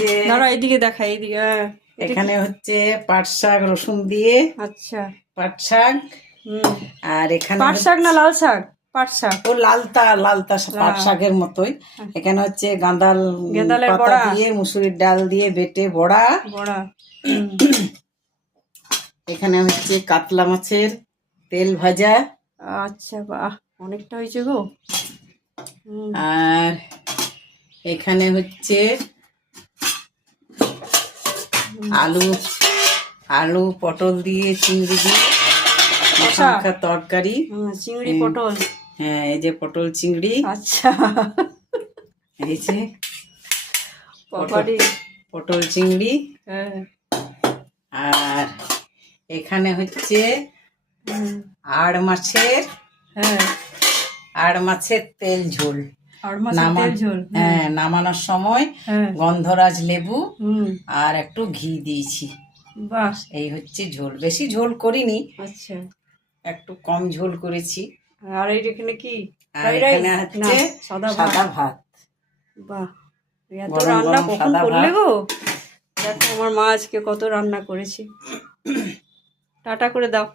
হচ্ছে দাঁড়া এদিকে দেখা এইদিকে। হ্যাঁ এখানে হচ্ছে পাট শাক রসুন দিয়ে আচ্ছা। পাট শাক। আর এখানে পাট শাক না লাল শাক? পাট শাক। ও লালতা লালতা পাট শাকের মতোই। এখানে হচ্ছে গেঁদালের পাতা বড়া দিয়ে মুসুরির ডাল দিয়ে বেটে বড়া। বড়া। এখানে হচ্ছে কাতলা মাছের তেল ভাজা। আচ্ছা বাহ, অনেকটা হয়েছে গো। আর এখানে হচ্ছে আলু আলু পটল দিয়ে চিংড়ি দিয়ে মাখা তরকারি। চিংড়ি পটল। হ্যাঁ এই যে পটল চিংড়ি। আচ্ছা এই যে পটল চিংড়ি। হ্যাঁ। আর এখানে হচ্ছে আড় মাছের তেল ঝোল। হ্যাঁ নামানোর সময় গন্ধরাজ লেবু আর একটু ঘি দিয়েছি। বাহ, এই হচ্ছে ঝোল। বেশি ঝোল করিনি, আচ্ছা একটু কম ঝোল করেছি। আর এখানে কি? আর এখানে হচ্ছে সাদা ভাত। বাহ, এত গরম রান্না গরম কখন সাদা করলে ভাত। গো? দেখো আমার মা আজকে কত রান্না করেছি। টাটা করে দাও।